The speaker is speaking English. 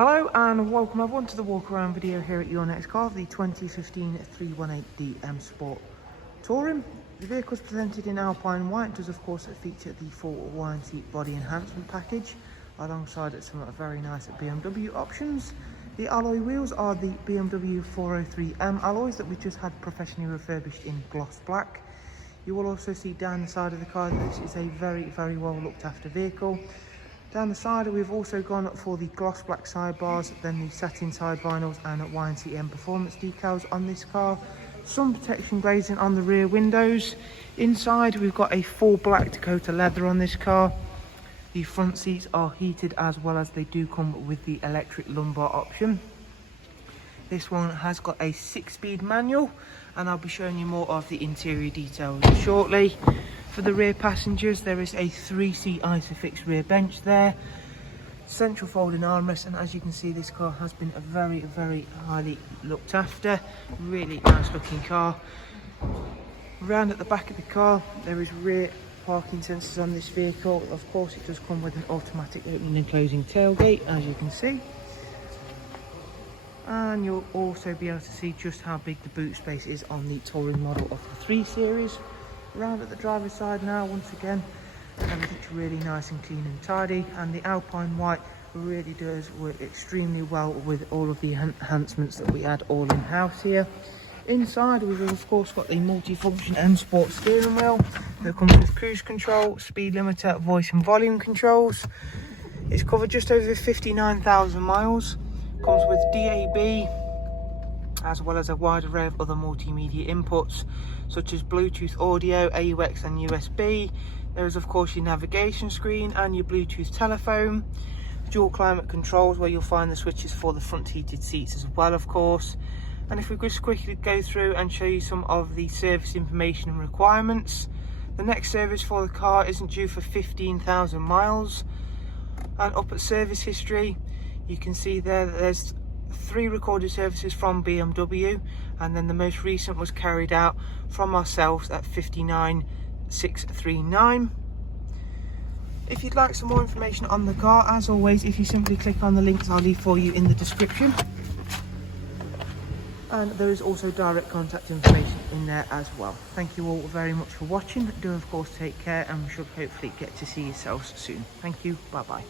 Hello and welcome everyone to the walk around video here at your next car, the 2015 318DM Sport Touring. The vehicle is presented in Alpine White. It does of course feature the full YNC body enhancement package alongside some very nice BMW options. The alloy wheels are the BMW 403M alloys that we just had professionally refurbished in gloss black. You will also see down the side of the car that this is a very well looked after vehicle. Down the side we've also gone for the gloss black sidebars, then the satin side vinyls and YNC Mperformance decals on this car. Some protection glazing on the rear windows. Inside we've got a full black Dakota leather on this car. The front seats are heated as well as they do come with the electric lumbar option. This one has got a 6-speed manual and I'll be showing you more of the interior details shortly. For the rear passengers there is a 3-seat ISOFIX rear bench there, central folding armrest, and as you can see this car has been a very highly looked after. Really nice looking car. Round at the back of the car there is rear parking sensors on this vehicle. Of course it does come with an automatic opening and closing tailgate as you can see. And you'll also be able to see just how big the boot space is on the touring model of the 3 Series. Around at the driver's side now, once again, everything's really nice and clean and tidy, and the Alpine White really does work extremely well with all of the enhancements that we had all in-house here. Inside we've of course got the multi-function M Sport steering wheel that comes with cruise control, speed limiter, voice and volume controls. It's covered just over 59,000 miles. Comes with DAB as well as a wide array of other multimedia inputs such as Bluetooth audio, AUX and USB. There is of course your navigation screen and your Bluetooth telephone. Dual climate controls where you'll find the switches for the front heated seats as well of course. And if we just quickly go through and show you some of the service information and requirements. The next service for the car isn't due for 15,000 miles. And up at service history you can see there that there's 3 recorded services from BMW, and then the most recent was carried out from ourselves at 59,639. If you'd like some more information on the car, as always, if you simply click on the links I'll leave for you in the description. And there is also direct contact information in there as well. Thank you all very much for watching. Do of course take care, and we should hopefully get to see yourselves soon. Thank you, bye bye.